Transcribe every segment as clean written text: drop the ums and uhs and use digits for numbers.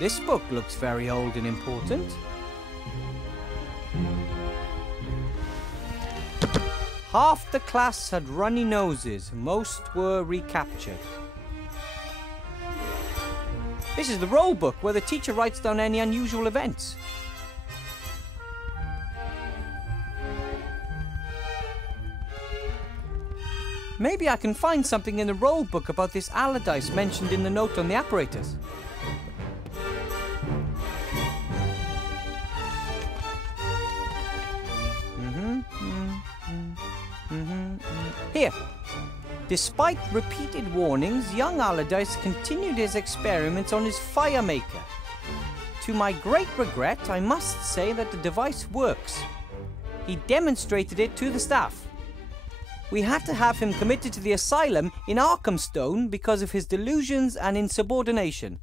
This book looks very old and important. Half the class had runny noses. Most were recaptured. This is the roll book where the teacher writes down any unusual events. Maybe I can find something in the roll book about this Allardyce mentioned in the note on the apparatus. Here. Despite repeated warnings, young Allardyce continued his experiments on his fire maker. To my great regret, I must say that the device works. He demonstrated it to the staff. We had to have him committed to the asylum in Arkhamstone because of his delusions and insubordination.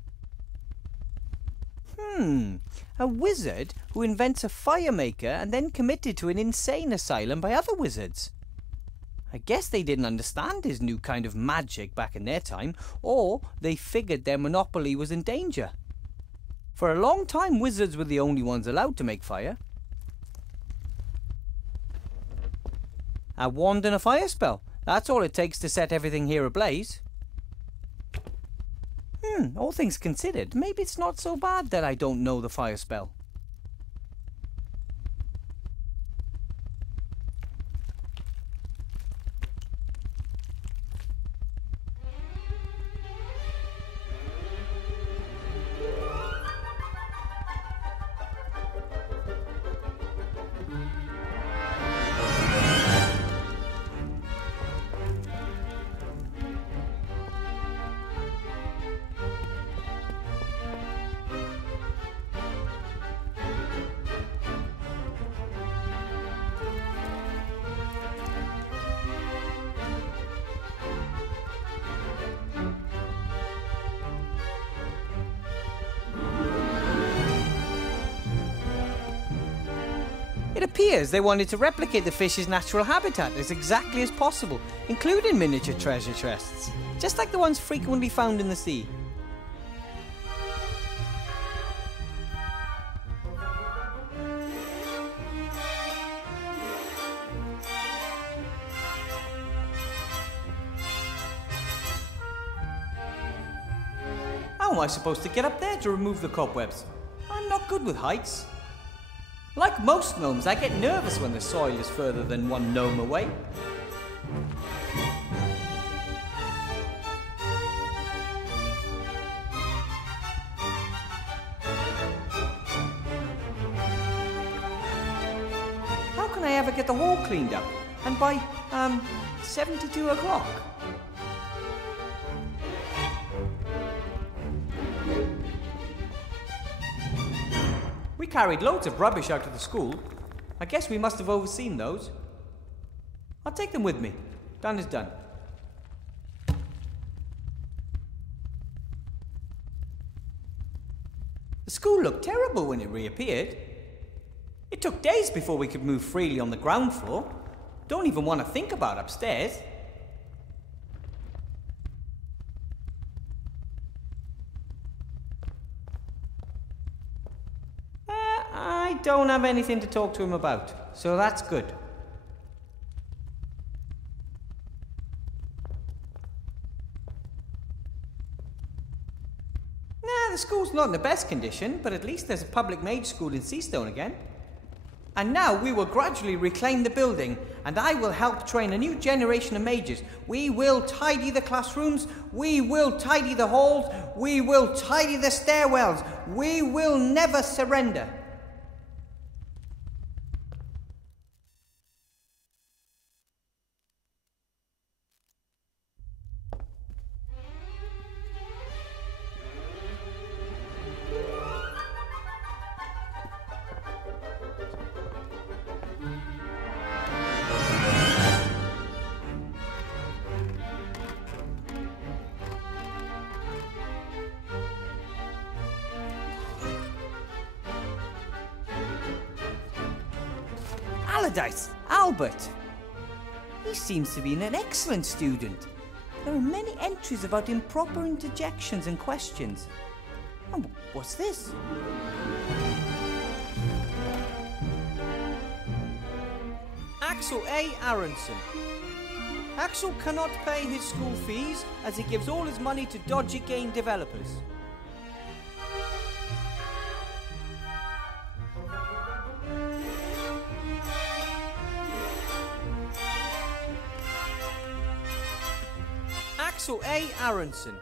A wizard who invents a fire maker and then committed to an insane asylum by other wizards. I guess they didn't understand his new kind of magic back in their time, or they figured their monopoly was in danger. For a long time, wizards were the only ones allowed to make fire. A wand and a fire spell. That's all it takes to set everything here ablaze. All things considered, maybe it's not so bad that I don't know the fire spell. It appears they wanted to replicate the fish's natural habitat as exactly as possible, including miniature treasure chests, just like the ones frequently found in the sea. How am I supposed to get up there to remove the cobwebs? I'm not good with heights. Like most gnomes, I get nervous when the soil is further than one gnome away. How can I ever get the hall cleaned up? And by, 72 o'clock? We carried loads of rubbish out of the school. I guess we must have overseen those. I'll take them with me. Done is done. The school looked terrible when it reappeared. It took days before we could move freely on the ground floor. Don't even want to think about upstairs. I don't have anything to talk to him about, so that's good. The school's not in the best condition, but at least there's a public mage school in Seastone again. And now we will gradually reclaim the building, and I will help train a new generation of mages. We will tidy the classrooms, we will tidy the halls, we will tidy the stairwells. We will never surrender. Allardyce, Albert. He seems to be an excellent student. There are many entries about improper interjections and questions. Oh, what's this? Axel A. Aronson. Axel cannot pay his school fees as he gives all his money to dodgy game developers. Axel A. Aronson.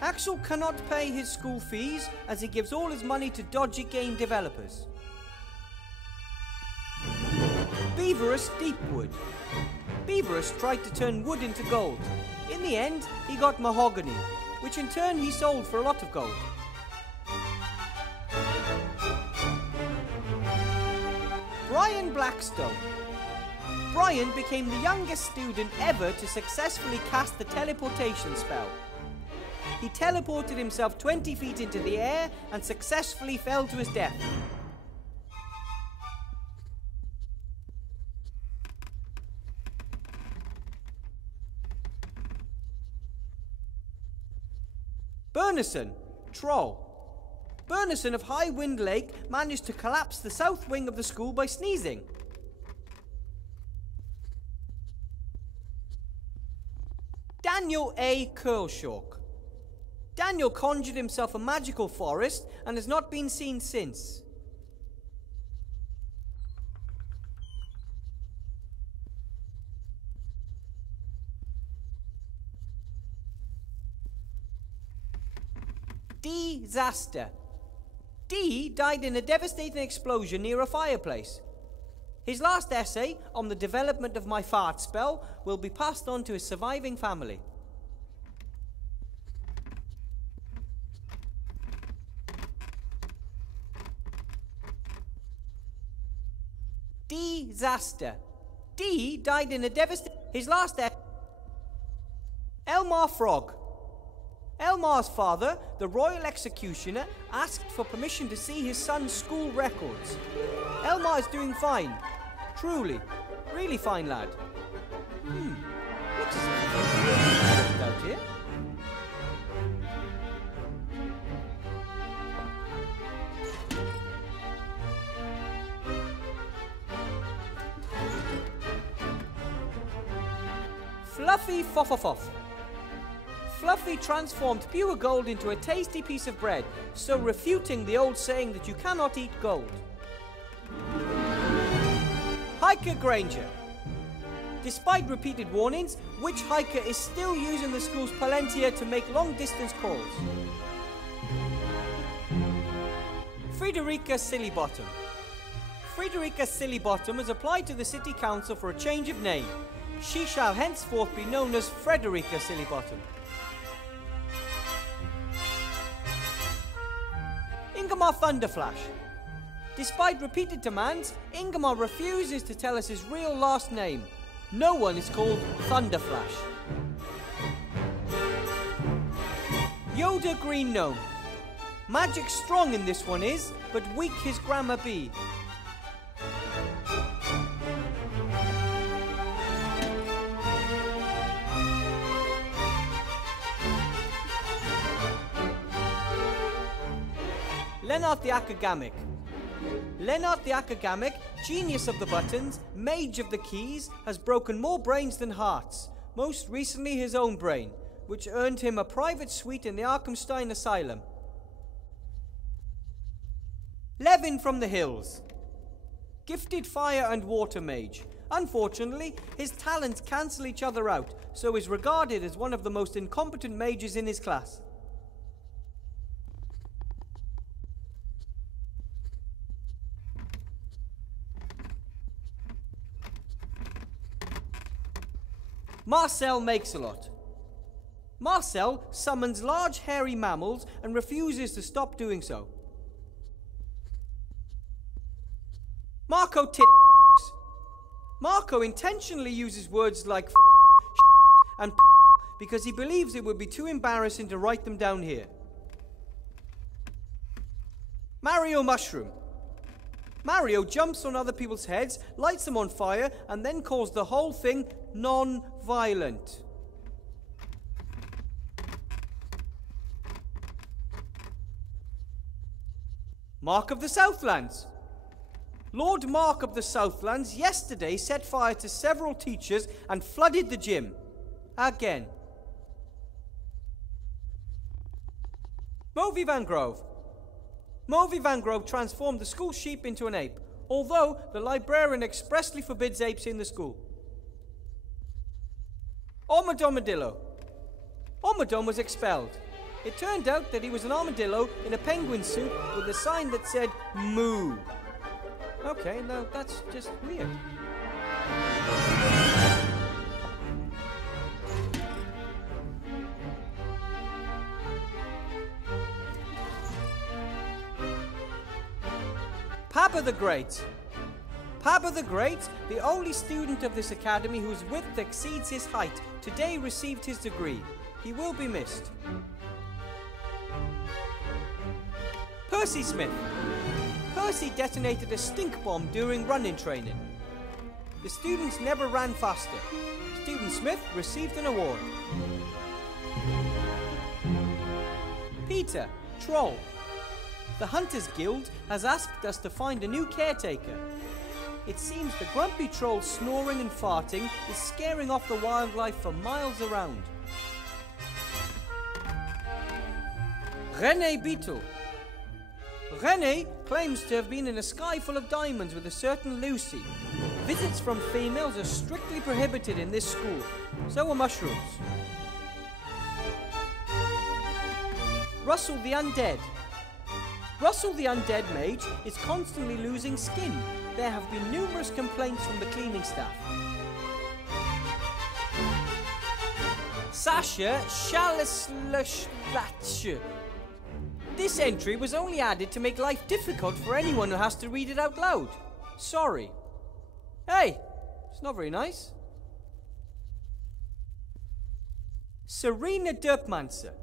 Axel cannot pay his school fees as he gives all his money to dodgy game developers. Beaverus Deepwood. Beaverus tried to turn wood into gold. In the end, he got mahogany, which in turn he sold for a lot of gold. Brian Blackstone. Brian became the youngest student ever to successfully cast the teleportation spell. He teleported himself 20 feet into the air and successfully fell to his death. Burnison, Troll. Burnison of High Wind Lake managed to collapse the south wing of the school by sneezing. Daniel A. Curlshaw. Daniel conjured himself a magical forest and has not been seen since. Disaster. D died in a devastating explosion near a fireplace. His last essay on the development of my fart spell will be passed on to his surviving family. Disaster. D died in a devastating... His last essay... Elmar Frog. Elmar's father, the royal executioner, asked for permission to see his son's school records. Elmar is doing fine. Truly. Really fine lad. Looks as if out here. Fluffy Foffofoff. Fluffy transformed pure gold into a tasty piece of bread, so refuting the old saying that you cannot eat gold. Hiker Granger. Despite repeated warnings, Witch Hiker is still using the school's Palantir to make long-distance calls. Frederica Sillybottom. Frederica Sillybottom has applied to the City Council for a change of name. She shall henceforth be known as Frederica Sillybottom. Ingemar Thunderflash. Despite repeated demands, Ingemar refuses to tell us his real last name. No one is called Thunderflash. Yoda Green Gnome. Magic strong in this one is, but weak his grammar be. Lennart the Akagamic. Lennart the Akagamic, genius of the buttons, mage of the keys, has broken more brains than hearts, most recently his own brain, which earned him a private suite in the Arkhamstein Asylum. Levin from the Hills. Gifted fire and water mage. Unfortunately, his talents cancel each other out, so is regarded as one of the most incompetent mages in his class. Marcel Makes-a-Lot. Marcel summons large hairy mammals and refuses to stop doing so. Marco Marco intentionally uses words like and because he believes it would be too embarrassing to write them down here. Mario Mushroom. Mario jumps on other people's heads, lights them on fire, and then calls the whole thing non-violent. Mark of the Southlands. Lord Mark of the Southlands yesterday set fire to several teachers and flooded the gym. Again. Movie Van Grove. Movie Van Grove transformed the school sheep into an ape, although the librarian expressly forbids apes in the school. Armadillo. Armadillo was expelled. It turned out that he was an armadillo in a penguin suit with a sign that said moo. Okay, now that's just weird. Papa the Great. Papa the Great, the only student of this academy whose width exceeds his height, today received his degree. He will be missed. Percy Smith. Percy detonated a stink bomb during run-in training. The students never ran faster. Student Smith received an award. Peter, Troll. The Hunters Guild has asked us to find a new caretaker. It seems the grumpy troll snoring and farting is scaring off the wildlife for miles around. René Beetle. René claims to have been in a sky full of diamonds with a certain Lucy. Visits from females are strictly prohibited in this school. So are mushrooms. Russell the Undead. Russell the Undead Mage is constantly losing skin. There have been numerous complaints from the cleaning staff. Sasha Shalaslash. This entry was only added to make life difficult for anyone who has to read it out loud. Sorry. Hey, it's not very nice. Serena Derpmancer.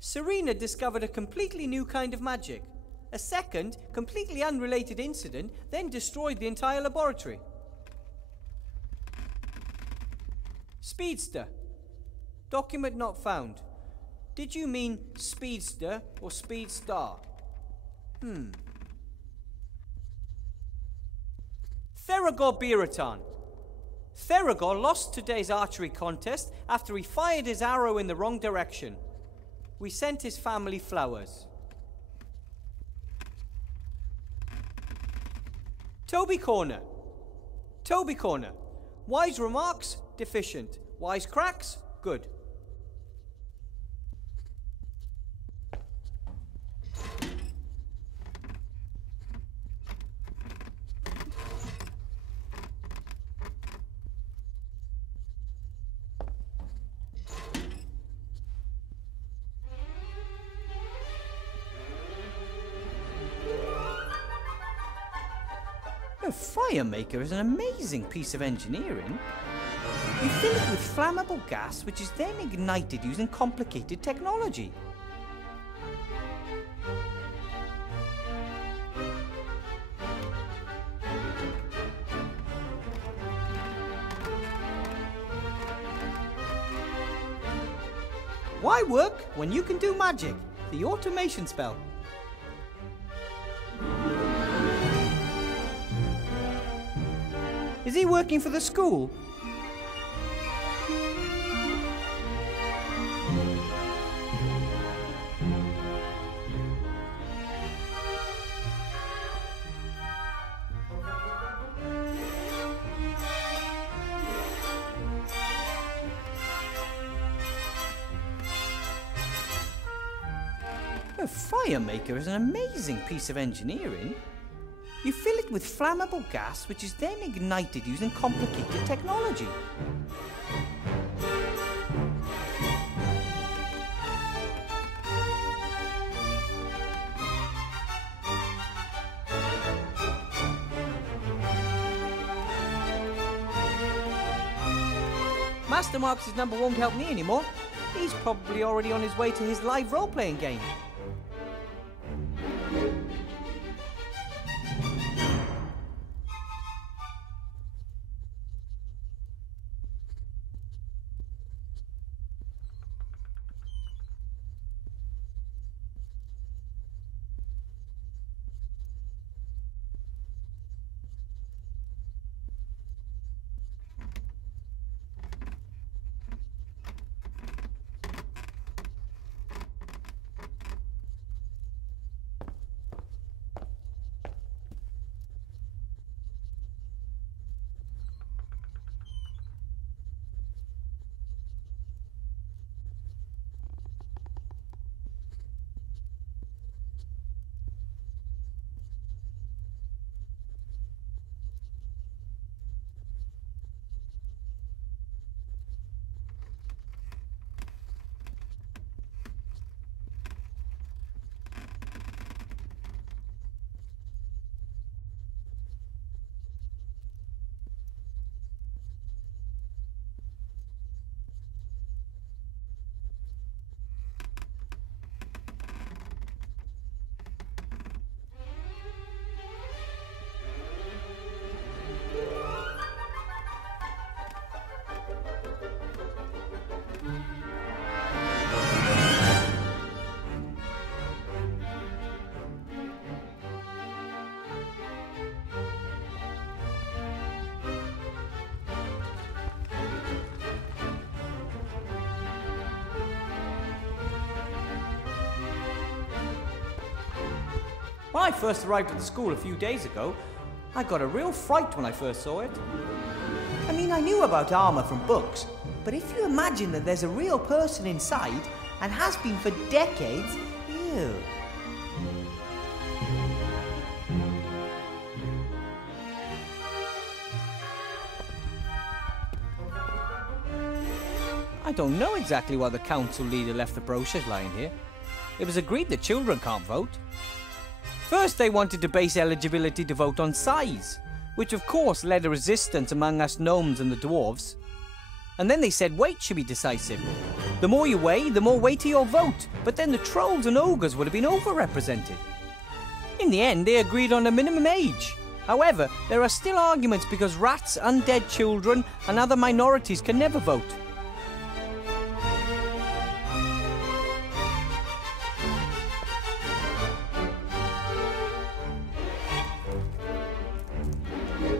Serena discovered a completely new kind of magic. A second, completely unrelated incident then destroyed the entire laboratory. Speedster. Document not found. Did you mean speedster or speedstar? Theragor Biraton. Theragor lost today's archery contest after he fired his arrow in the wrong direction. We sent his family flowers. Toby Corner. Toby Corner. Wise remarks, deficient. Wise cracks, good. A fire maker is an amazing piece of engineering. You fill it with flammable gas, which is then ignited using complicated technology. Why work when you can do magic? The automation spell. Is he working for the school? A fire maker is an amazing piece of engineering. You fill it with flammable gas, which is then ignited using complicated technology. Master Marcus' number won't help me anymore. He's probably already on his way to his live role-playing game. When I first arrived at the school a few days ago, I got a real fright when I first saw it. I mean, I knew about armor from books, but if you imagine that there's a real person inside, and has been for decades, ew. I don't know exactly why the council leader left the brochures lying here. It was agreed that children can't vote. First, they wanted to base eligibility to vote on size, which of course led to resistance among us gnomes and the dwarves. And then they said weight should be decisive. The more you weigh, the more weighty your vote, but then the trolls and ogres would have been overrepresented. In the end, they agreed on a minimum age. However, there are still arguments because rats, undead children, and other minorities can never vote.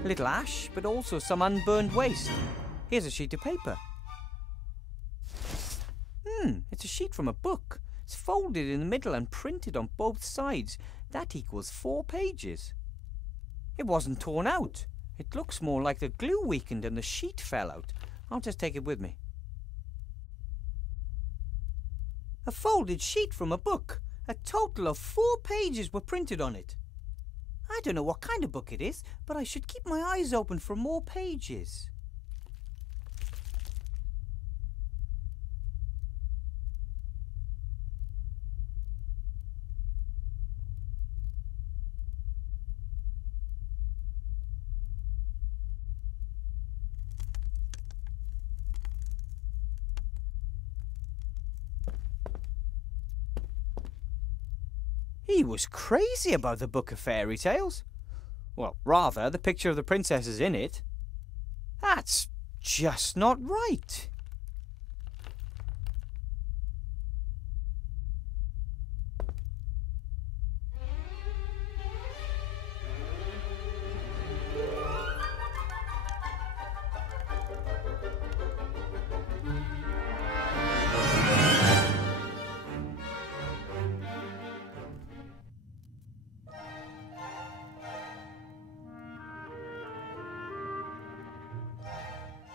Little ash, but also some unburned waste. Here's a sheet of paper. It's a sheet from a book. It's folded in the middle and printed on both sides. That equals 4 pages. It wasn't torn out. It looks more like the glue weakened and the sheet fell out. I'll just take it with me. A folded sheet from a book. A total of 4 pages were printed on it. I don't know what kind of book it is, but I should keep my eyes open for more pages. He was crazy about the Book of Fairy Tales. Well, rather, the picture of the princesses in it. That's just not right.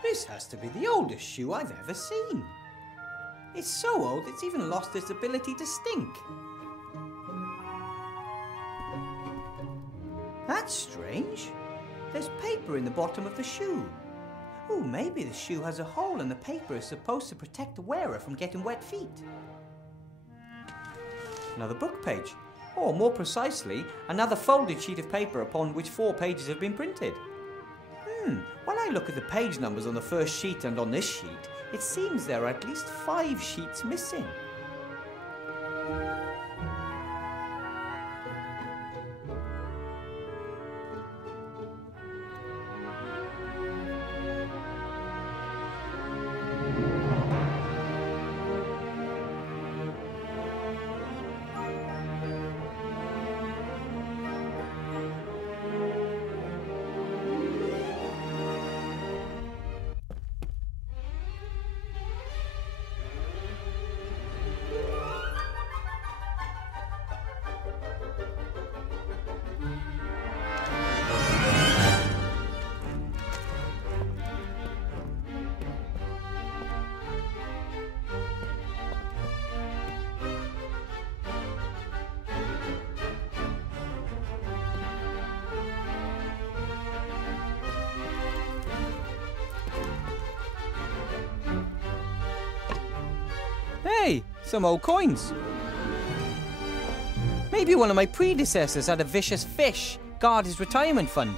This has to be the oldest shoe I've ever seen. It's so old it's even lost its ability to stink. That's strange. There's paper in the bottom of the shoe. Oh, maybe the shoe has a hole and the paper is supposed to protect the wearer from getting wet feet. Another book page. Or more precisely, another folded sheet of paper upon which 4 pages have been printed. When I look at the page numbers on the first sheet and on this sheet, it seems there are at least 5 sheets missing. Hey, some old coins. Maybe one of my predecessors had a vicious fish guard his retirement fund.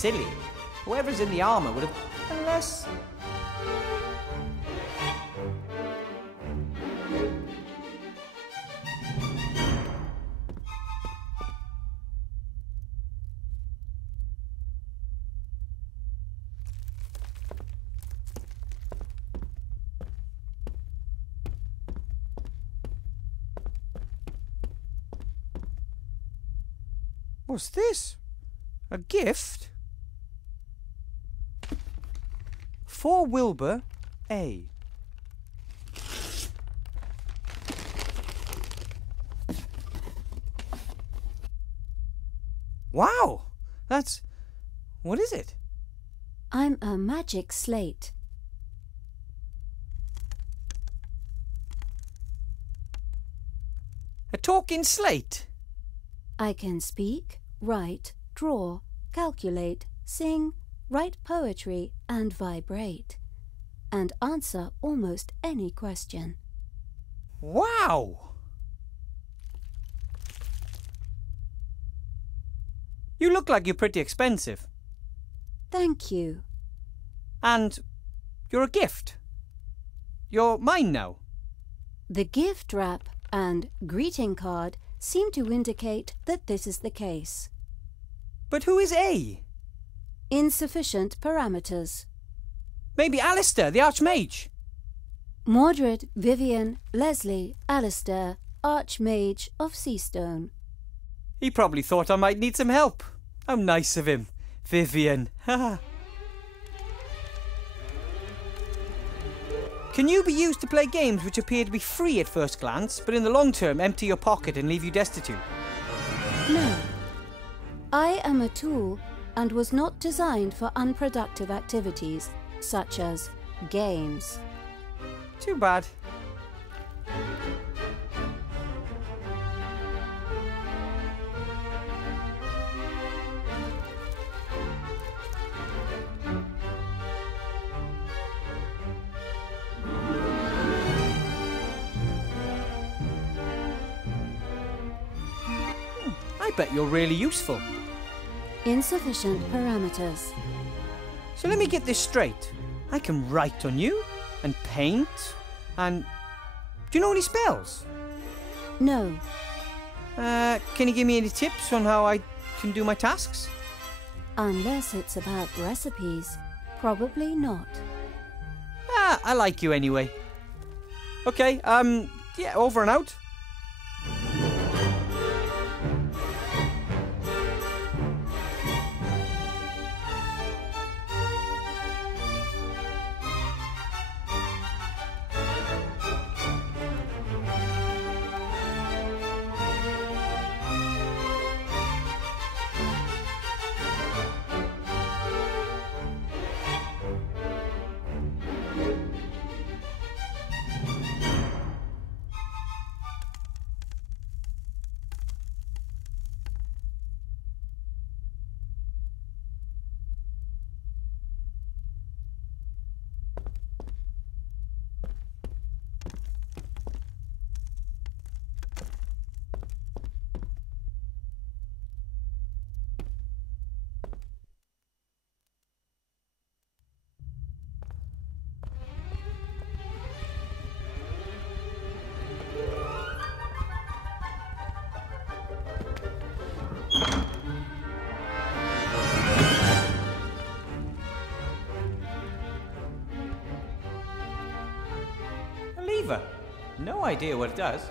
silly. Whoever's in the armor would have... Unless... What's this? A gift? For Wilbur A. Wow! That's... What is it? I'm a magic slate. A talking slate? I can speak, write, draw, calculate, sing, write poetry and vibrate, and answer almost any question. Wow! You look like you're pretty expensive. Thank you. And you're a gift. You're mine now. The gift wrap and greeting card seem to indicate that this is the case. But who is A? Insufficient parameters. Maybe Alistair, the Archmage. Mordred, Vivian, Leslie, Alistair, Archmage of Seastone. He probably thought I might need some help. How nice of him. Vivian. Can you be used to play games which appear to be free at first glance, but in the long term empty your pocket and leave you destitute? No. I am a tool and was not designed for unproductive activities, such as games. Too bad. I bet you're really useful. Insufficient parameters. So let me get this straight. I can write on you, and paint, and... Do you know any spells? No. Can you give me any tips on how I can do my tasks? Unless it's about recipes. Probably not. I like you anyway. Okay, yeah, over and out. No idea what it does.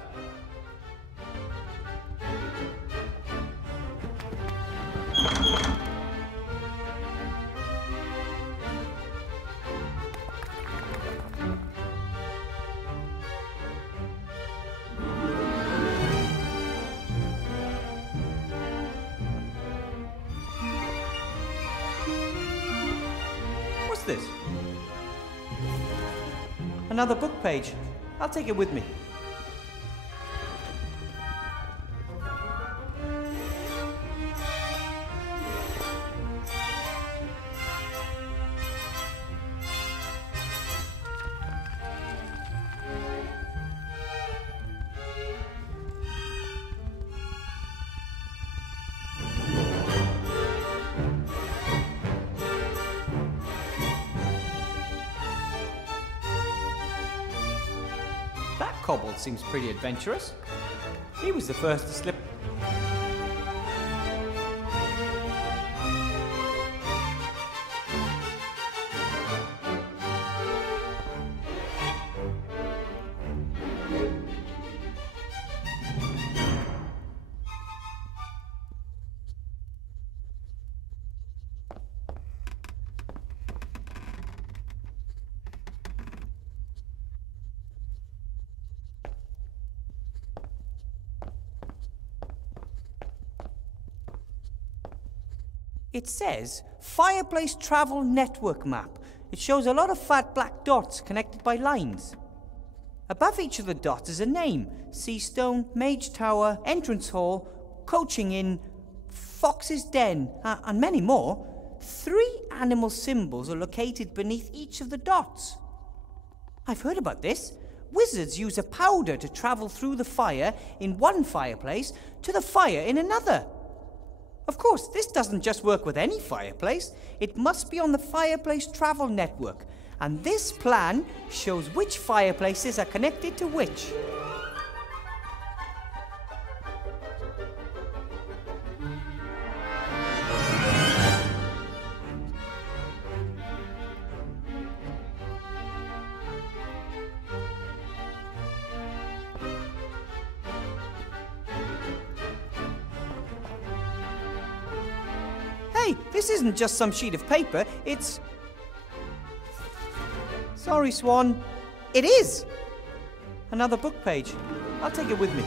What's this? Another book page. I'll take it with me. kobold seems pretty adventurous. He was the first to slip... It says Fireplace Travel Network Map. It shows a lot of fat black dots connected by lines. Above each of the dots is a name: Seastone, Mage Tower, Entrance Hall, Coaching Inn, Fox's Den, and many more. 3 animal symbols are located beneath each of the dots. I've heard about this. Wizards use a powder to travel through the fire in one fireplace to the fire in another. Of course, this doesn't just work with any fireplace. It must be on the Fireplace Travel Network, and this plan shows which fireplaces are connected to which. Hey, this isn't just some sheet of paper, it's... Sorry, Swan. It is! Another book page. I'll take it with me.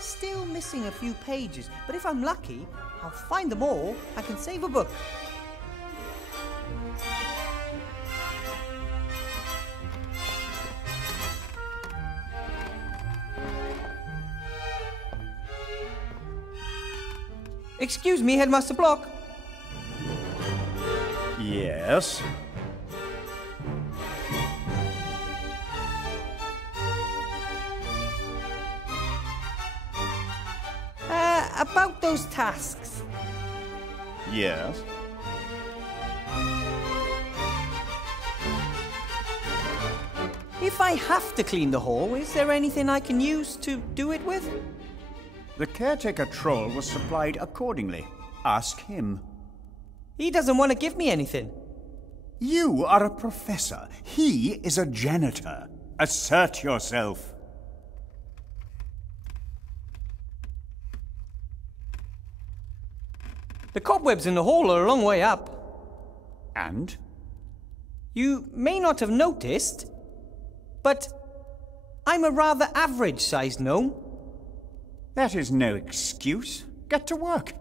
Still missing a few pages, but if I'm lucky, I'll find them all. I can save a book. Excuse me, Headmaster Block. Yes? About those tasks. Yes? If I have to clean the hall, is there anything I can use to do it with? The caretaker troll was supplied accordingly. Ask him. He doesn't want to give me anything. You are a professor. He is a janitor. Assert yourself. The cobwebs in the hall are a long way up. And? You may not have noticed, but I'm a rather average-sized gnome. That is no excuse. Get to work.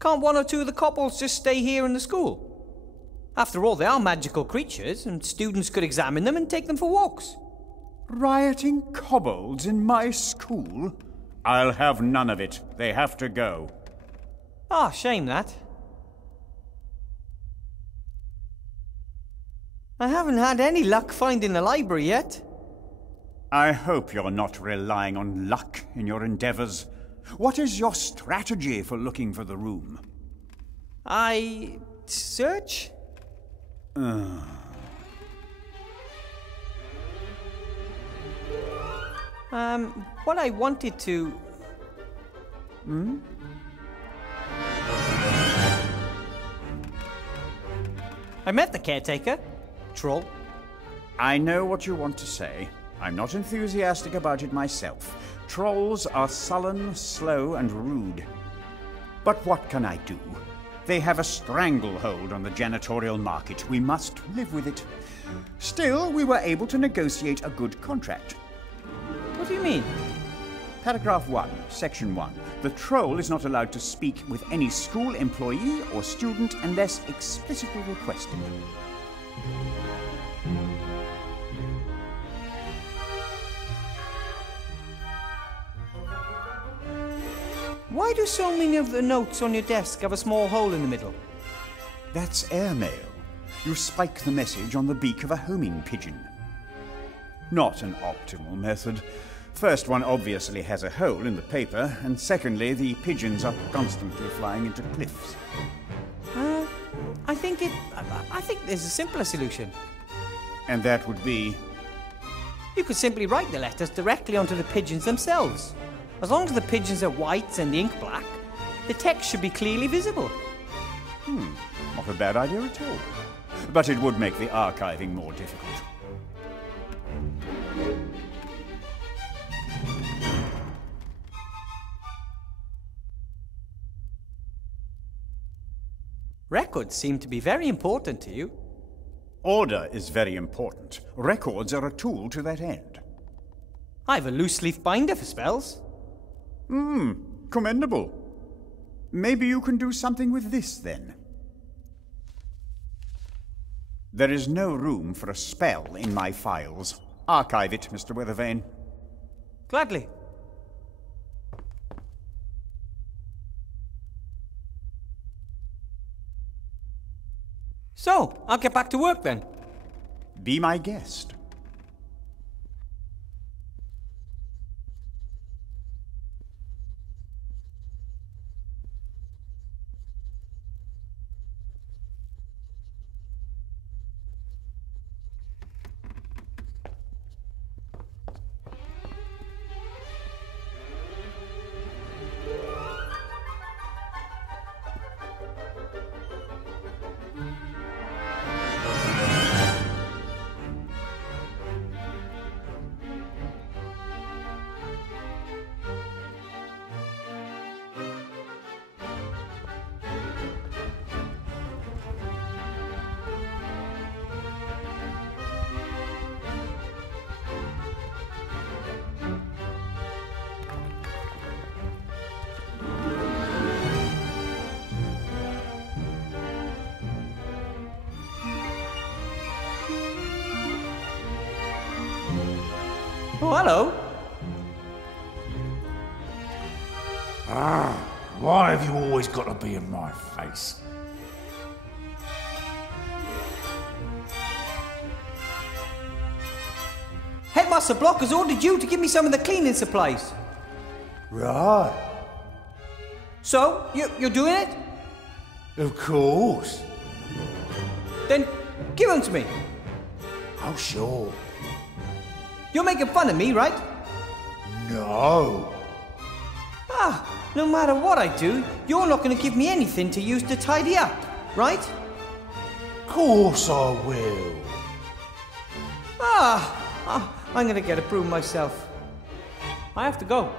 Can't one or two of the kobolds just stay here in the school? After all, they are magical creatures, and students could examine them and take them for walks. Rioting kobolds in my school? I'll have none of it. They have to go. Ah, shame that. I haven't had any luck finding the library yet. I hope you're not relying on luck in your endeavors. What is your strategy for looking for the room? I search? What I wanted to... I met the caretaker. Troll. I know what you want to say. I'm not enthusiastic about it myself. Trolls are sullen, slow, and rude. But what can I do? They have a stranglehold on the janitorial market. We must live with it. Still, we were able to negotiate a good contract. What do you mean? Paragraph 1, Section 1. The troll is not allowed to speak with any school employee or student unless explicitly requested. Why do so many of the notes on your desk have a small hole in the middle? That's airmail. you spike the message on the beak of a homing pigeon. Not an optimal method. First, one obviously has a hole in the paper, and secondly, the pigeons are constantly flying into cliffs. I think there's a simpler solution. And that would be... You could simply write the letters directly onto the pigeons themselves. As long as the pigeons are white and the ink black, the text should be clearly visible. Not a bad idea at all. But it would make the archiving more difficult. Records seem to be very important to you. Order is very important. Records are a tool to that end. I have a loose leaf binder for spells. Commendable. Maybe you can do something with this, then. There is no room for a spell in my files. Archive it, Mr. Weathervane. Gladly. So, I'll get back to work then. Be my guest. Oh, hello. Why have you always got to be in my face? Headmaster Block has ordered you to give me some of the cleaning supplies. Right. So, you're doing it? Of course. Then give them to me. Oh, sure. You're making fun of me, right? No. No matter what I do, you're not going to give me anything to use to tidy up, right? Course I will. I'm going to get a broom myself. I have to go.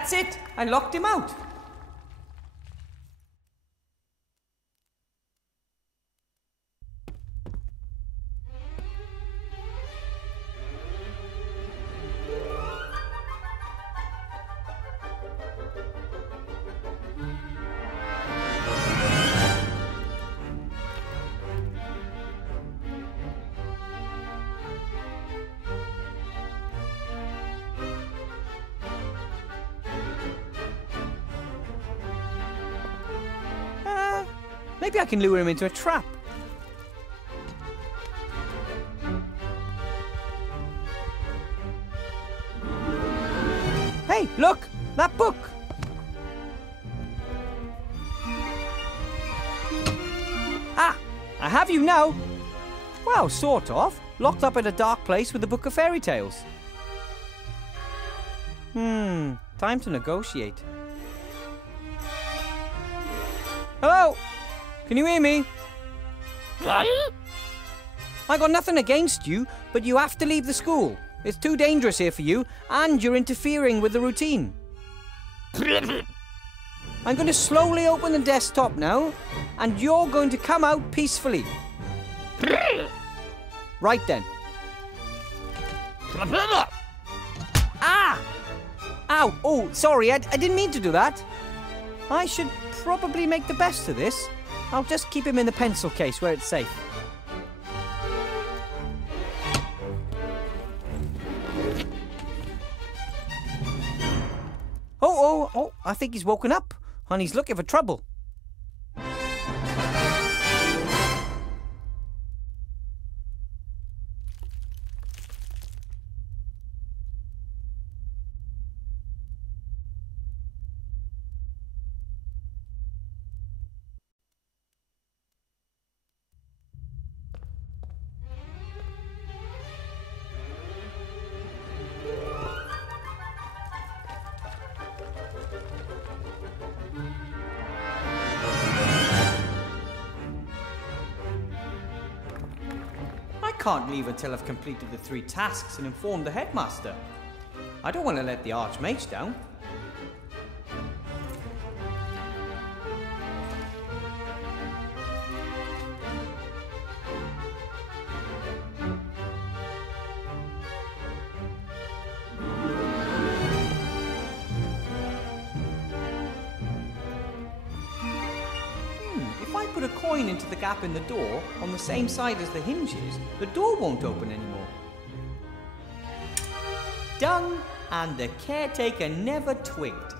That's it! I locked him out. Maybe I can lure him into a trap. Hey, look! That book! Ah! I have you now! Well, sort of. Locked up in a dark place with a book of fairy tales. Time to negotiate. Hello? Can you hear me? I got nothing against you, but you have to leave the school. It's too dangerous here for you, and you're interfering with the routine. I'm going to slowly open the desktop now, and you're going to come out peacefully. Right then. Ah! Ow! Oh, sorry, I didn't mean to do that. I should probably make the best of this. I'll just keep him in the pencil case where it's safe. Oh, I think he's woken up and he's looking for trouble. I can't leave until I've completed the 3 tasks and informed the headmaster. I don't want to let the Archmage down. If I put a coin into the gap in the door on the same side as the hinges, the door won't open anymore. Done, and the caretaker never twigged.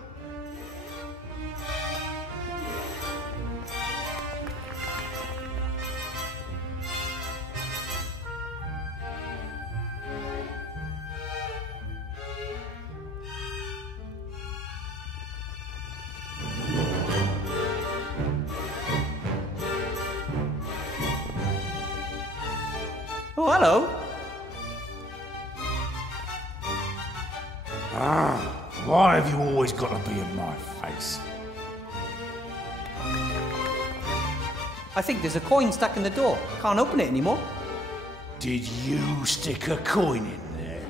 Oh, hello. Why have you always got to be in my face? I think there's a coin stuck in the door. Can't open it anymore. Did you stick a coin in there?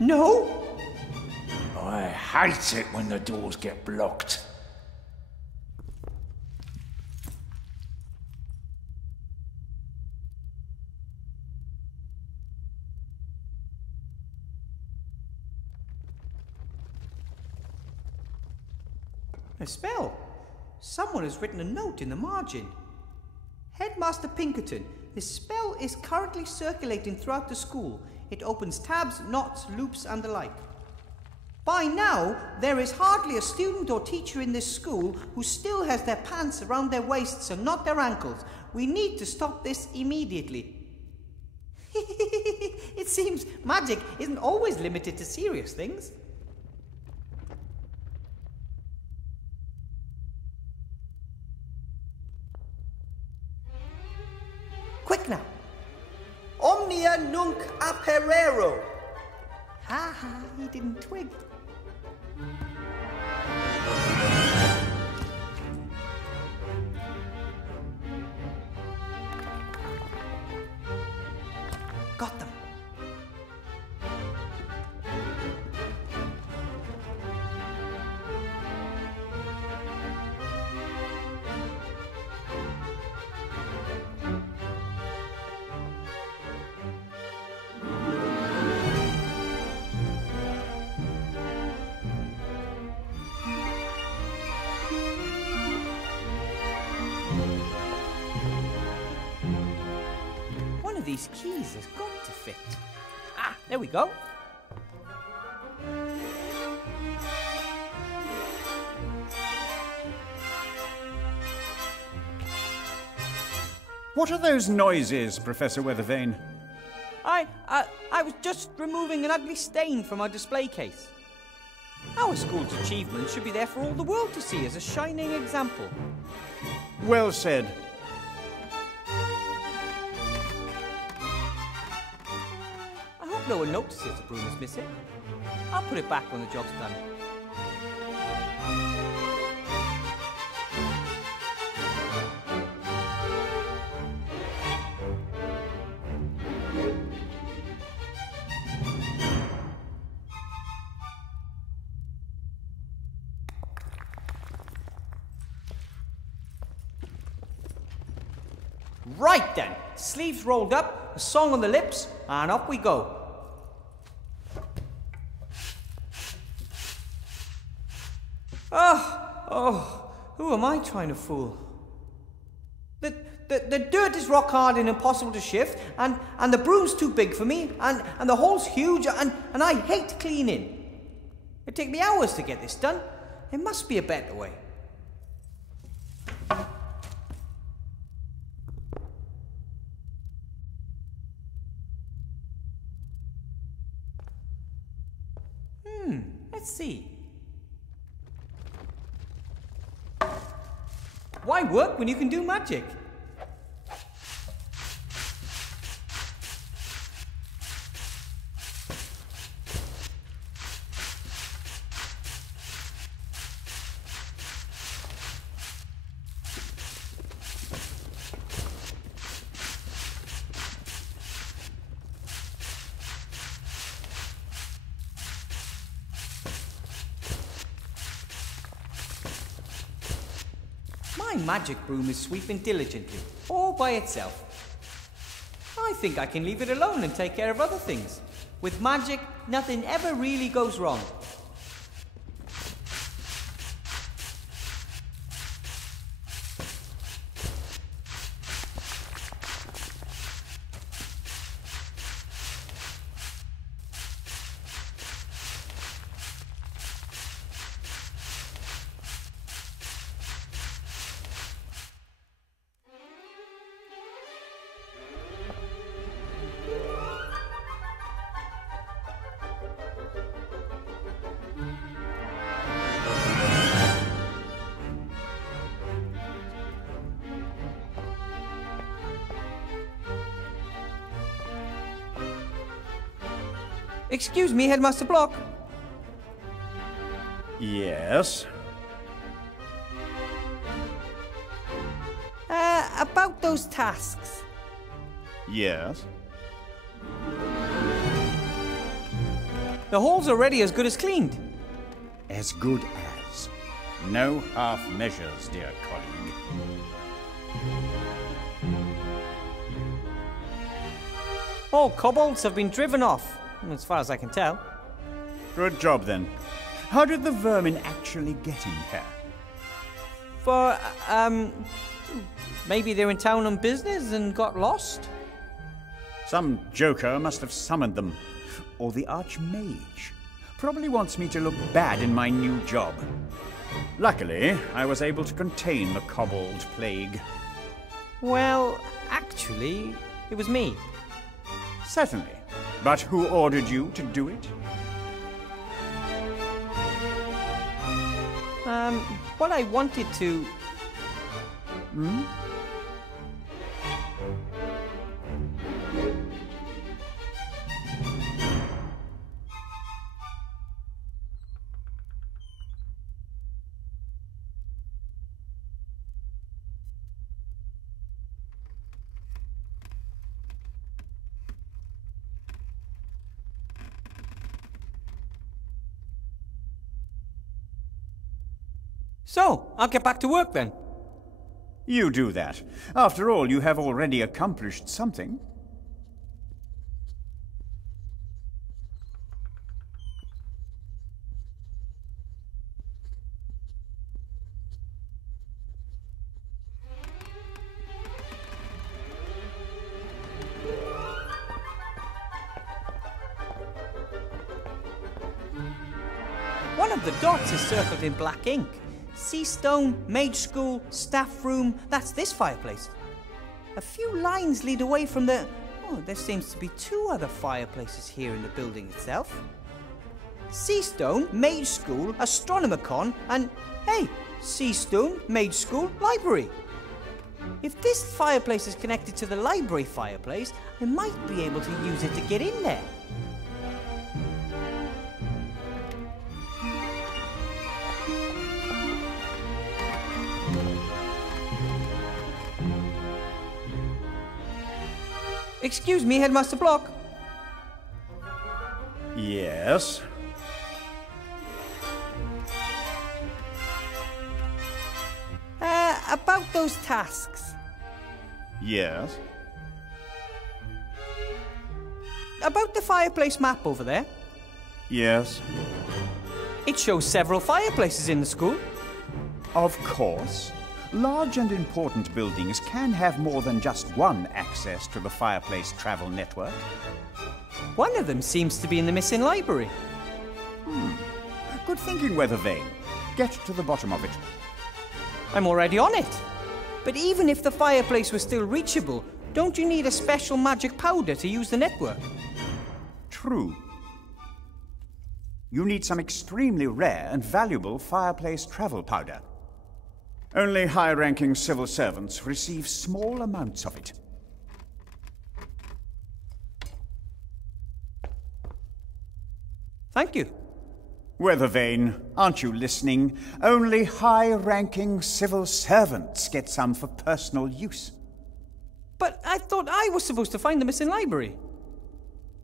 No. I hate it when the doors get blocked. A spell. Someone has written a note in the margin. Headmaster Pinkerton, this spell is currently circulating throughout the school. It opens tabs, knots, loops, and the like. By now, there is hardly a student or teacher in this school who still has their pants around their waists and not their ankles. We need to stop this immediately. It seems magic isn't always limited to serious things. Quick now. Omnia nunc aperero. Ha ha, he didn't twig. Got them. of these keys has got to fit. Ah, there we go. What are those noises, Professor Weathervane? I was just removing an ugly stain from our display case. Our school's achievements should be there for all the world to see as a shining example. Well said. I hope no one notices the broom is missing. I'll put it back when the job's done. Right then, sleeves rolled up, a song on the lips, and up we go. Who am I trying to fool? The dirt is rock hard and impossible to shift, and the broom's too big for me, and the hole's huge, and I hate cleaning. It'd take me hours to get this done. There must be a better way. Let's see. Why work when you can do magic? My magic broom is sweeping diligently, all by itself. I think I can leave it alone and take care of other things. With magic, nothing ever really goes wrong. Excuse me, Headmaster Block. Yes? About those tasks. Yes? The hole's already as good as cleaned. As good as. No half measures, dear colleague. All kobolds have been driven off, as far as I can tell. Good job, then. How did the vermin actually get in here? For, maybe they're in town on business and got lost? Some joker must have summoned them. Or the Archmage. Probably wants me to look bad in my new job. Luckily, I was able to contain the kobold plague. Well, actually, it was me. Certainly. But who ordered you to do it? What I wanted to... So, I'll get back to work then. You do that. After all, you have already accomplished something. One of the dots is circled in black ink. Seastone, Mage School, Staff Room, that's this fireplace. A few lines lead away from the... Oh, there seems to be two other fireplaces here in the building itself. Seastone, Mage School, Astronomercon, and, hey, Seastone, Mage School, Library. If this fireplace is connected to the library fireplace, I might be able to use it to get in there. Excuse me, Headmaster Block. Yes? About those tasks. Yes? About the fireplace map over there. Yes? It shows several fireplaces in the school. Of course. Large and important buildings can have more than just one access to the fireplace travel network. One of them seems to be in the missing library. Good thinking, Weathervane. Get to the bottom of it. I'm already on it. But even if the fireplace was still reachable, don't you need a special magic powder to use the network? True. You need some extremely rare and valuable fireplace travel powder. Only high-ranking civil servants receive small amounts of it. Thank you. Weathervane, aren't you listening? Only high-ranking civil servants get some for personal use. But I thought I was supposed to find the missing library.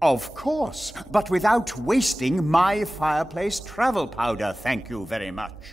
Of course, but without wasting my fireplace travel powder, thank you very much.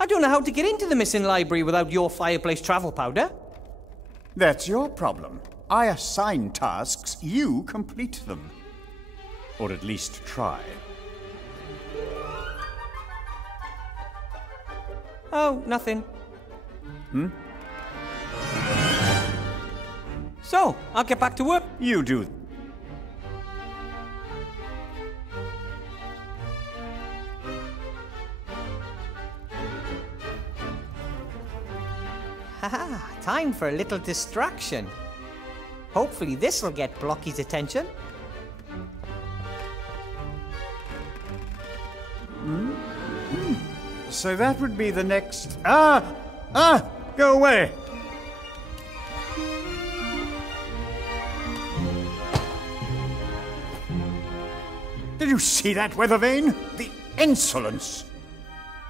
I don't know how to get into the missing library without your fireplace travel powder. That's your problem. I assign tasks, you complete them. Or at least try. Oh, nothing. So, I'll get back to work. You do. Haha, time for a little distraction. Hopefully this'll get Blocky's attention. So that would be the next... Go away! Did you see that, Weathervane? The insolence!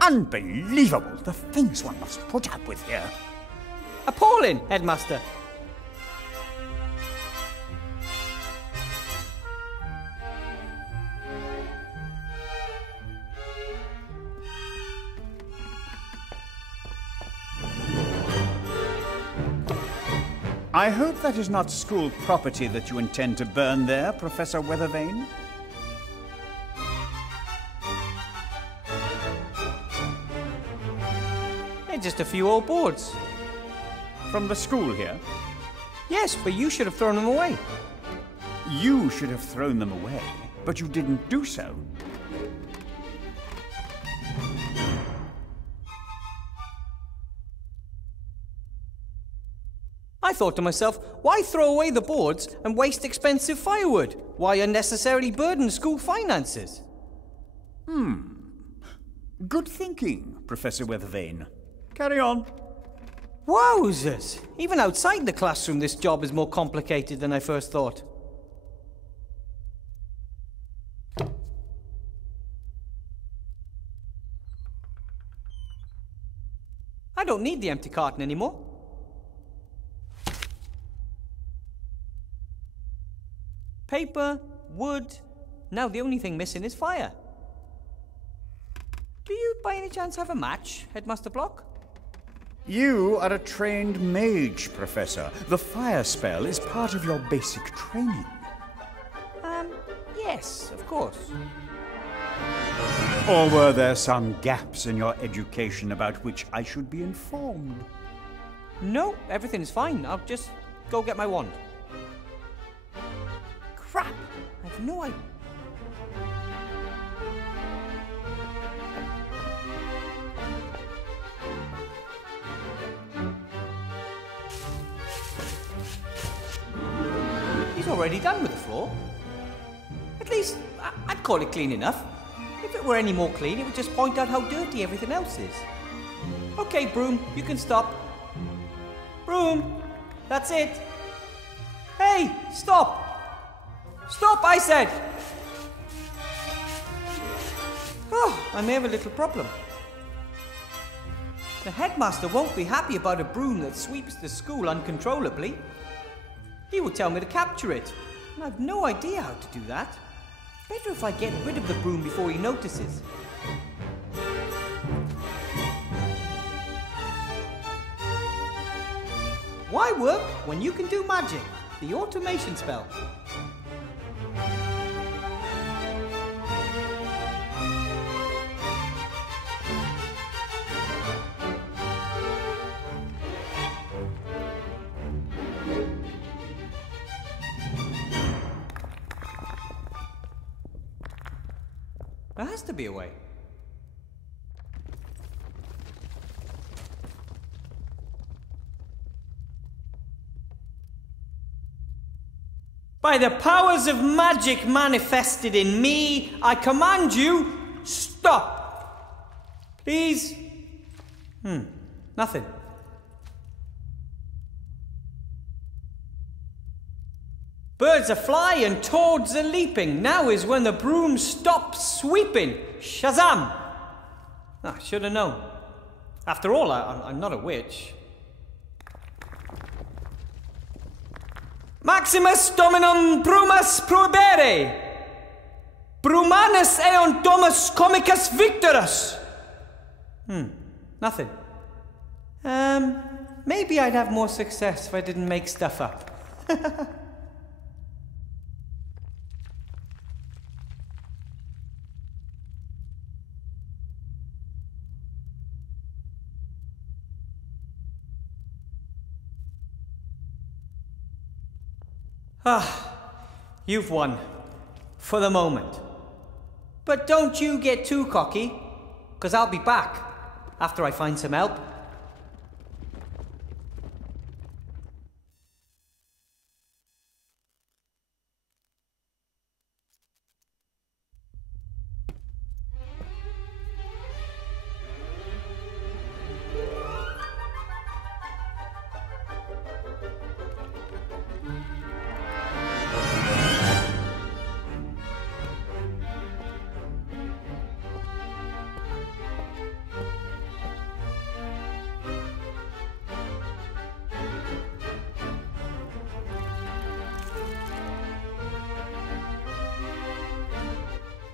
Unbelievable! The things one must put up with here. Appalling, Headmaster. I hope that is not school property that you intend to burn there, Professor Weathervane. They're just a few old boards. From the school here? Yes, but you should have thrown them away. You should have thrown them away, but you didn't do so. I thought to myself, why throw away the boards and waste expensive firewood? Why unnecessarily burden school finances? Good thinking, Professor Weathervane. Carry on. Wowzers! Even outside the classroom, this job is more complicated than I first thought. I don't need the empty carton anymore. paper, wood. Now the only thing missing is fire. Do you by any chance have a match, Headmaster Block? You are a trained mage, Professor. The fire spell is part of your basic training. Yes, of course. Or were there some gaps in your education about which I should be informed? No, everything's fine. I'll just go get my wand. Crap! I've no idea. He's already done with the floor. At least, I'd call it clean enough. If it were any more clean, it would just point out how dirty everything else is. Okay, Broom, you can stop. Broom, that's it. Hey, stop! Stop, I said! Oh, I may have a little problem. The headmaster won't be happy about a broom that sweeps the school uncontrollably. He will tell me to capture it, and I've no idea how to do that. Better if I get rid of the broom before he notices. Why work when you can do magic? The automation spell. There has to be a way. By the powers of magic manifested in me, I command you, stop! Please? Nothing. Birds are flying, toads are leaping. Now is when the broom stops sweeping. Shazam! I should have known. After all, I'm not a witch. Maximus Dominum Brumus Prohibere! Brumanus eon domus comicus victorus! Nothing. Maybe I'd have more success if I didn't make stuff up. You've won. For the moment. But don't you get too cocky, because I'll be back after I find some help.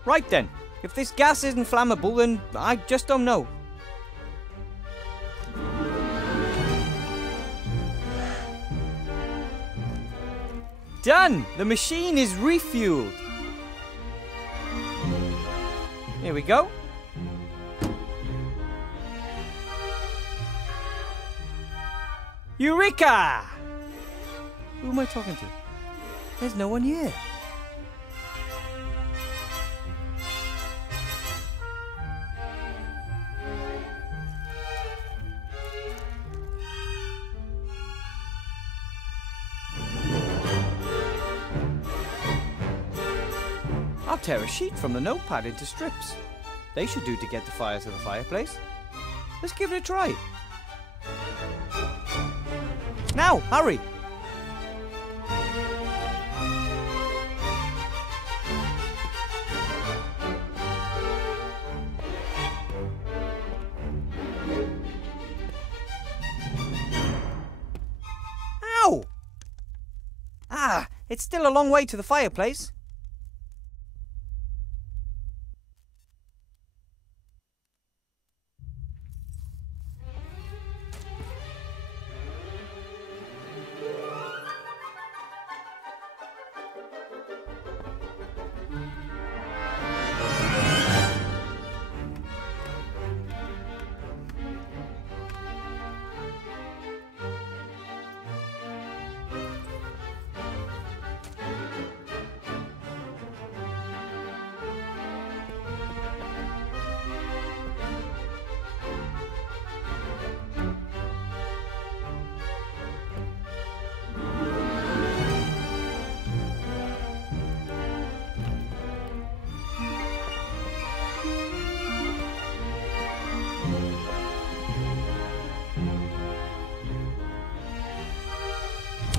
Right then, if this gas isn't flammable, then I just don't know. Done! The machine is refueled. Here we go. Eureka! Who am I talking to? There's no one here. I'll tear a sheet from the notepad into strips. They should do to get the fire to the fireplace. Let's give it a try. Now, hurry! Ow! It's still a long way to the fireplace.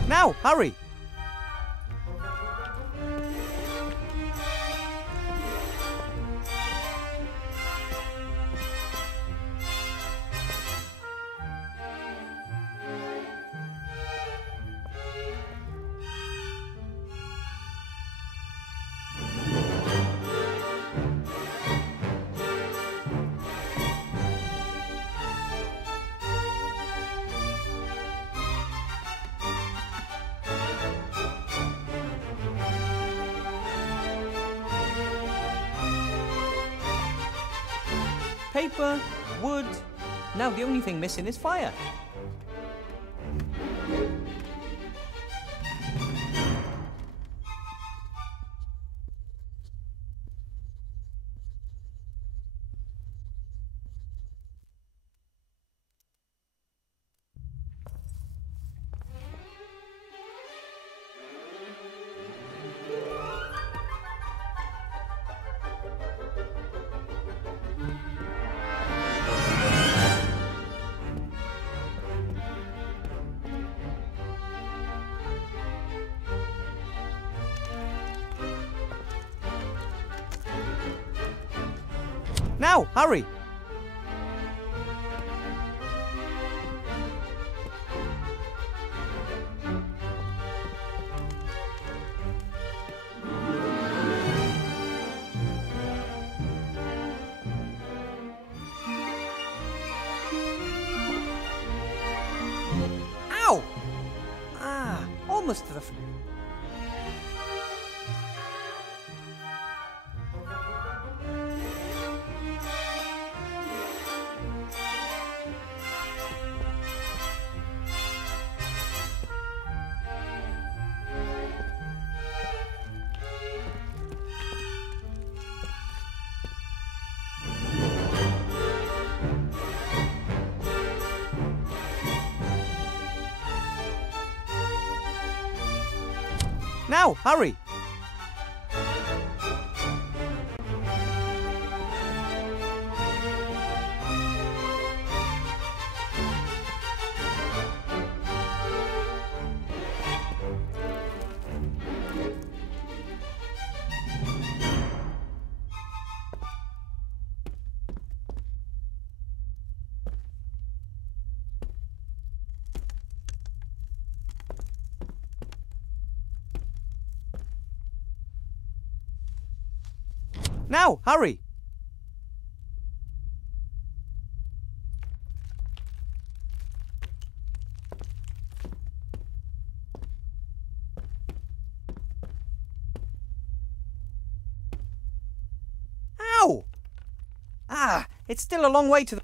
Now, hurry! Paper, wood. Now the only thing missing is fire. Now, hurry! Ow! Ah, almost to the... Now, hurry! Now, hurry! Ow! Ah, it's still a long way to the...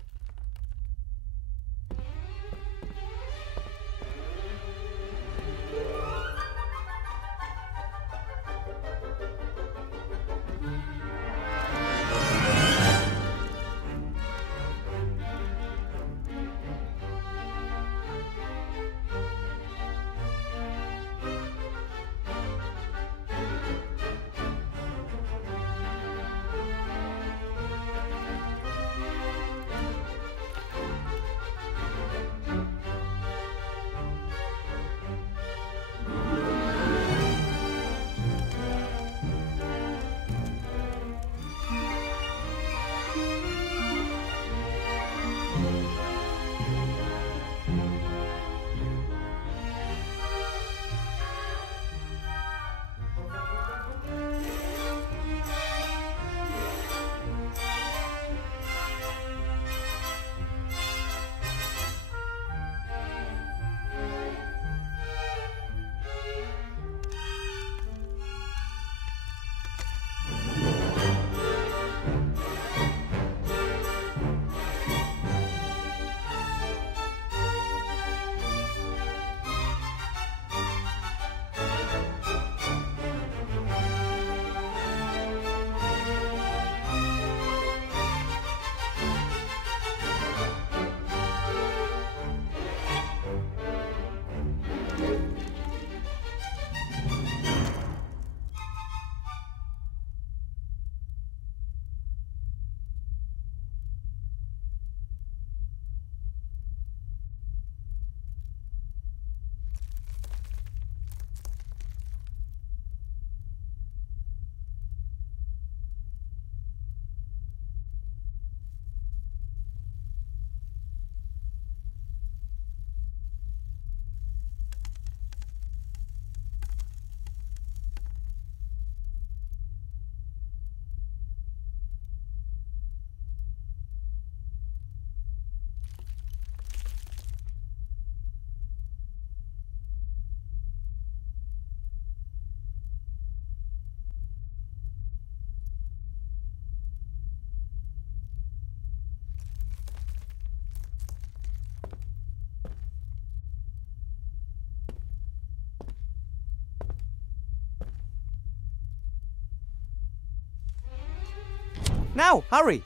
Now, hurry!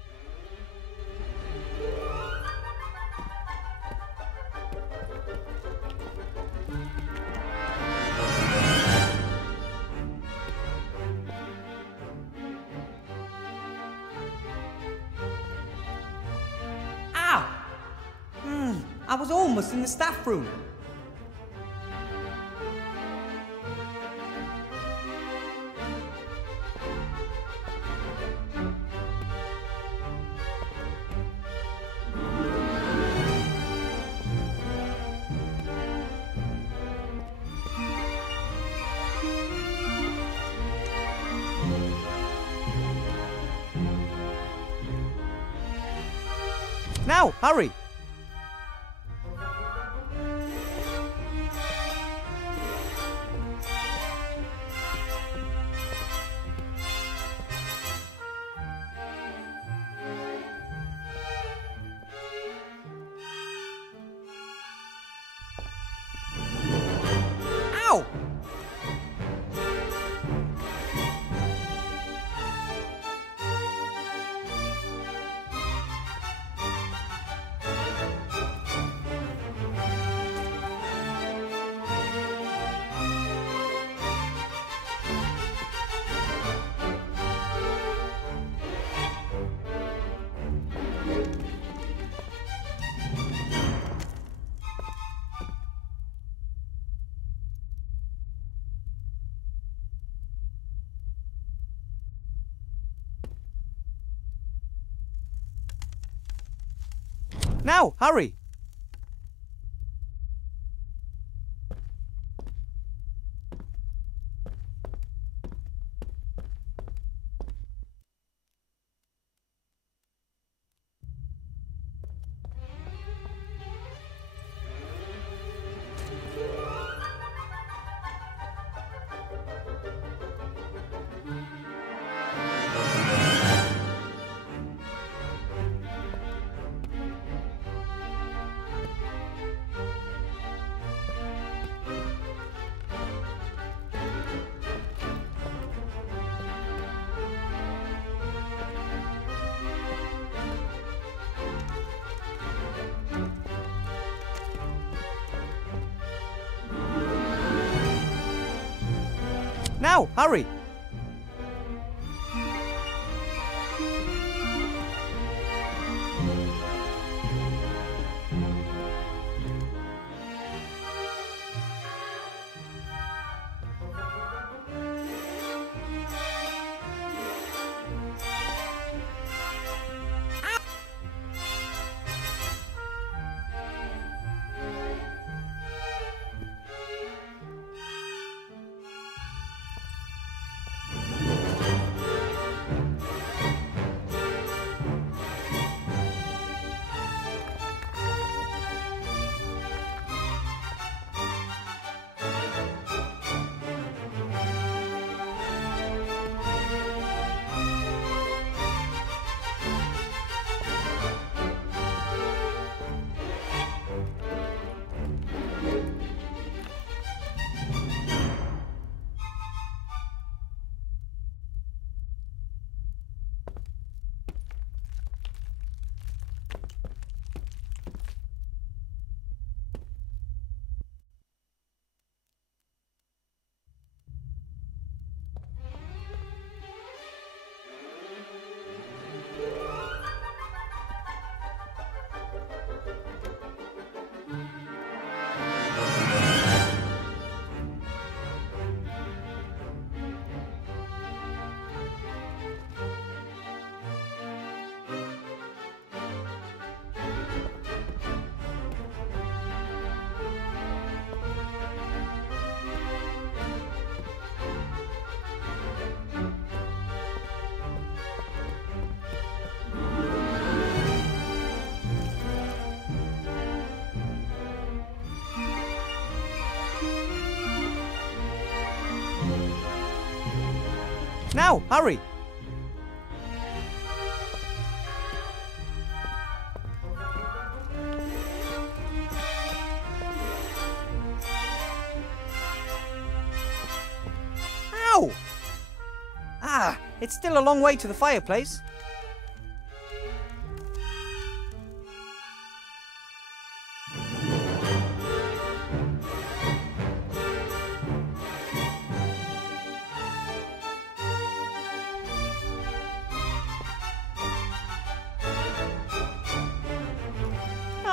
Ow! I was almost in the staff room. Now, hurry! Ow! Now, hurry! Now, hurry! Now, hurry! Ow! Ah, it's still a long way to the fireplace.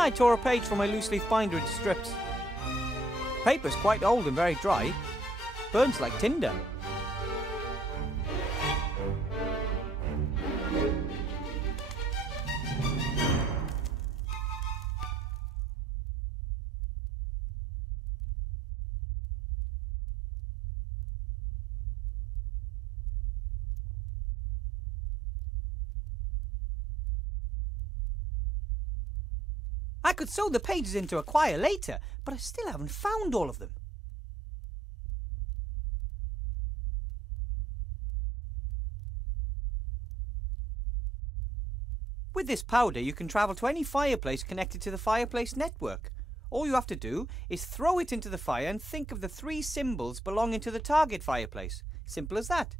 I tore a page from my loose-leaf binder into strips. Paper's quite old and very dry. Burns like tinder. I could sew the pages into a quire later, but I still haven't found all of them. With this powder, you can travel to any fireplace connected to the fireplace network. All you have to do is throw it into the fire and think of the 3 symbols belonging to the target fireplace. Simple as that.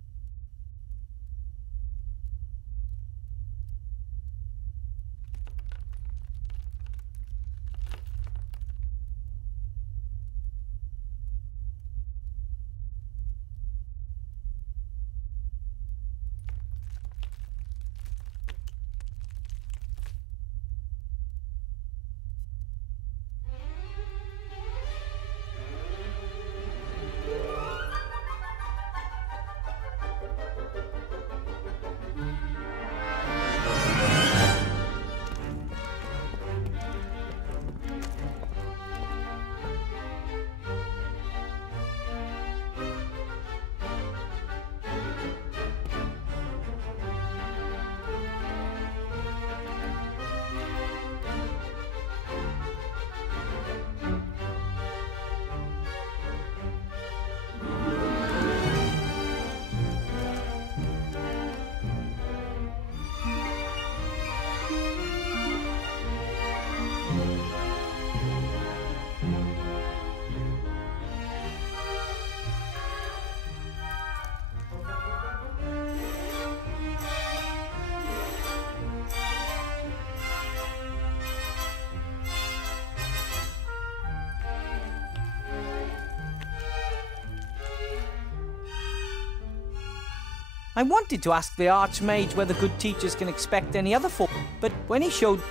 I wanted to ask the Archmage whether good teachers can expect any other form, but when he showed...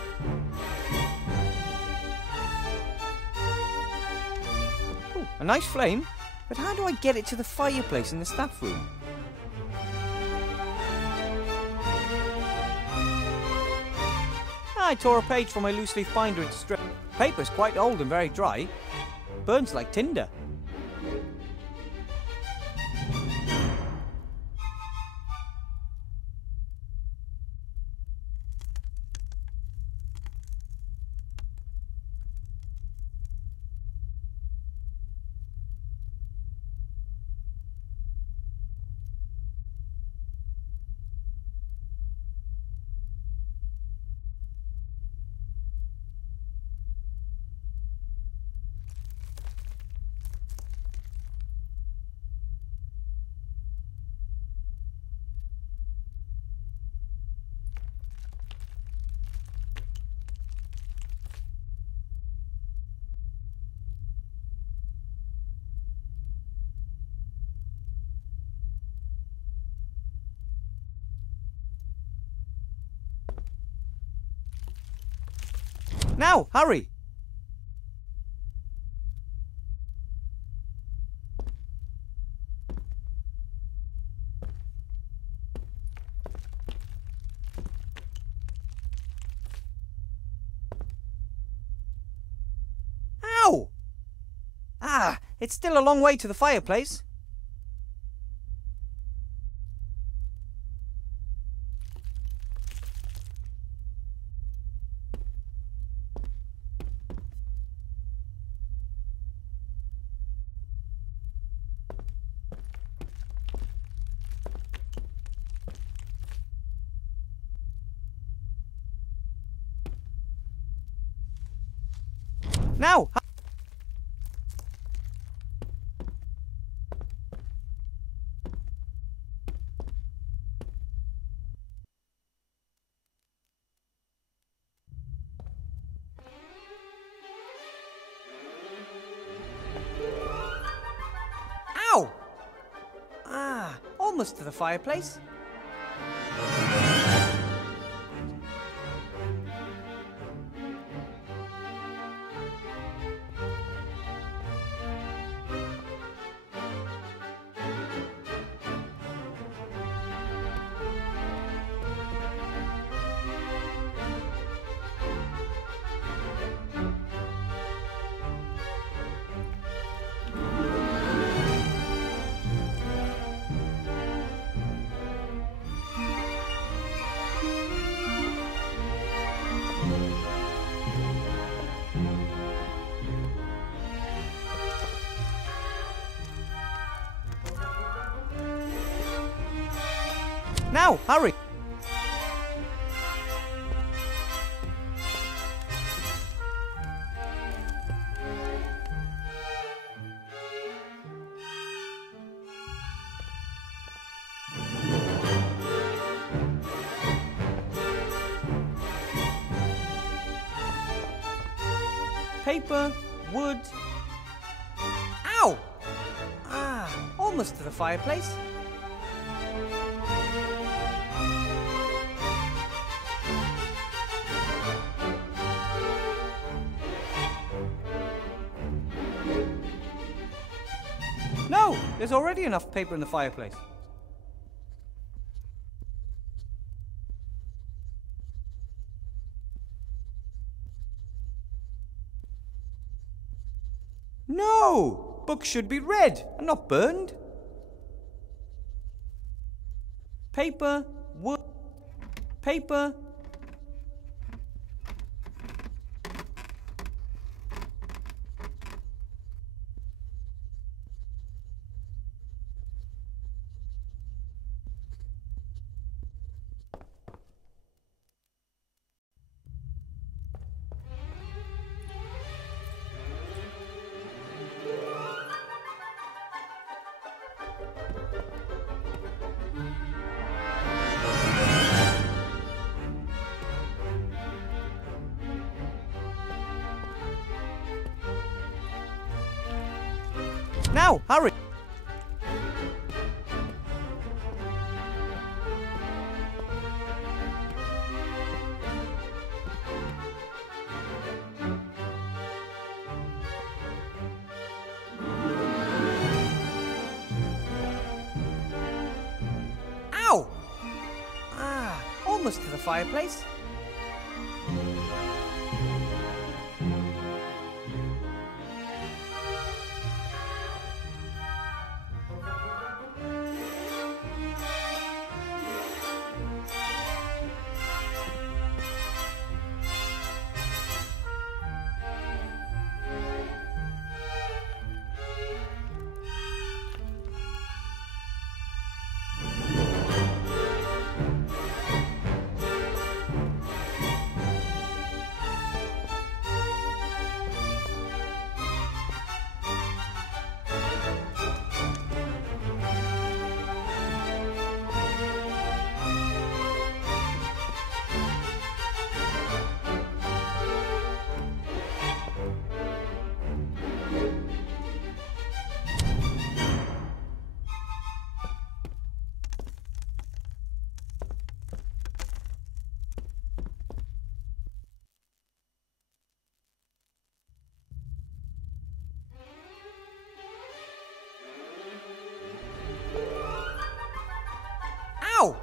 Ooh, a nice flame, but how do I get it to the fireplace in the staff room? I tore a page from my loose-leaf binder into strips. Paper's quite old and very dry. Burns like tinder. Now, hurry! Ow! Ah, it's still a long way to the fireplace. Now! Ow! Ah, almost to the fireplace. Now, hurry! Paper, wood. Ow! Almost to the fireplace. No! There's already enough paper in the fireplace. No! Books should be read and not burned. Paper, wood, paper. Now, hurry! Ow! Almost to the fireplace. Ow!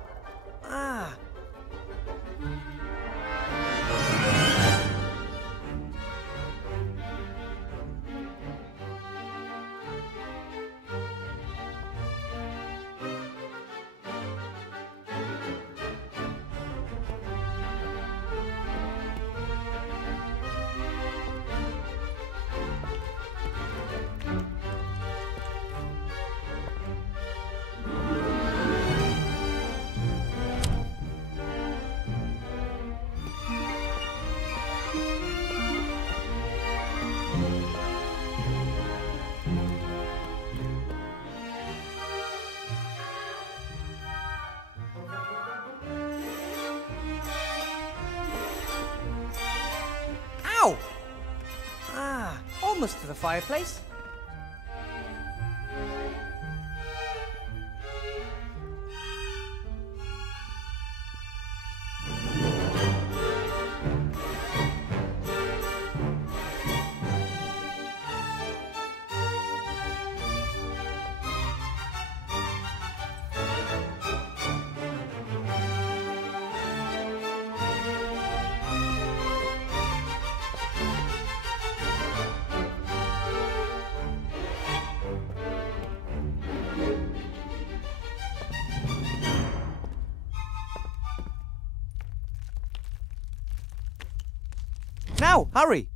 Ow! Almost to the fireplace. Now, hurry!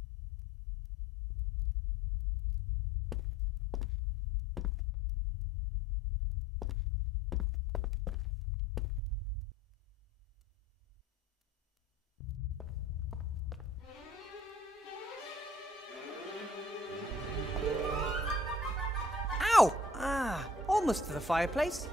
almost to the fireplace.